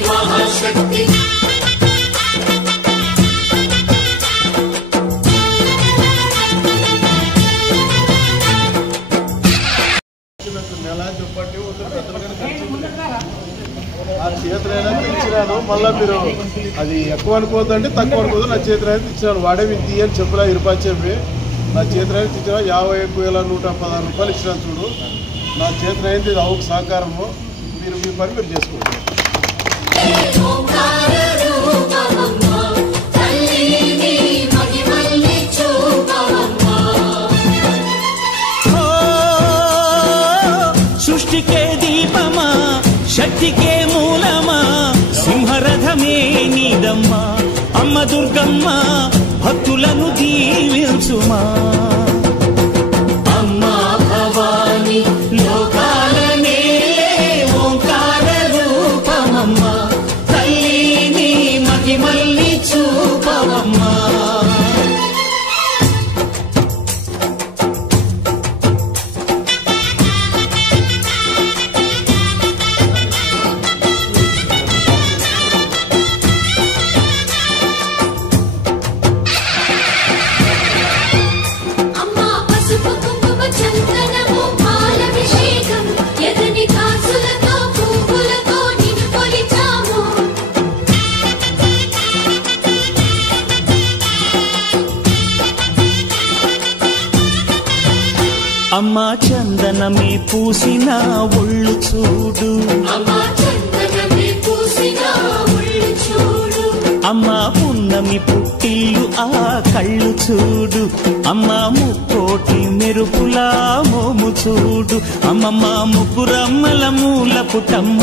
महाशक्ति ఆ చేతులైనా ఇచ్చినాను మళ్ళీ మీరు అది ఎక్కువ అనుకోవద్దంటే తక్కువ అనుకోవద్దు నా చేతులైనా ఇచ్చినాను వాడే మీకు తీయని చెప్పులా ఇరుపని చెప్పి నా చేతులైనా ఇచ్చిన 51,116 రూపాయలు ఇచ్చినాను చూడు నా చేతులైంది ఇది అవుకు సహకారము మీరు మీ పని మీరు చేసుకోండి సృష్టికే దీపమా శక్తికే మూలమా సింహరథమే నీదమ్మా అమ్మ దుర్గమ్మ భక్తులను దీవించుమా అమ్మా భవాని లోకాలనే ఓంకార రూపమమ్మా తల్లిని మహిమల్ని చూపవమ్మా అమ్మా చందనమే పూసిన ఒళ్ళు చూడు అమ్మా పున్నమి పుట్టిల్లు ఆ కళ్ళు చూడు అమ్మా ముక్కోటి మెరుపులా మోము చూడు అమ్మమ్మ ముగ్గురమ్మల మూల పుటమ్మ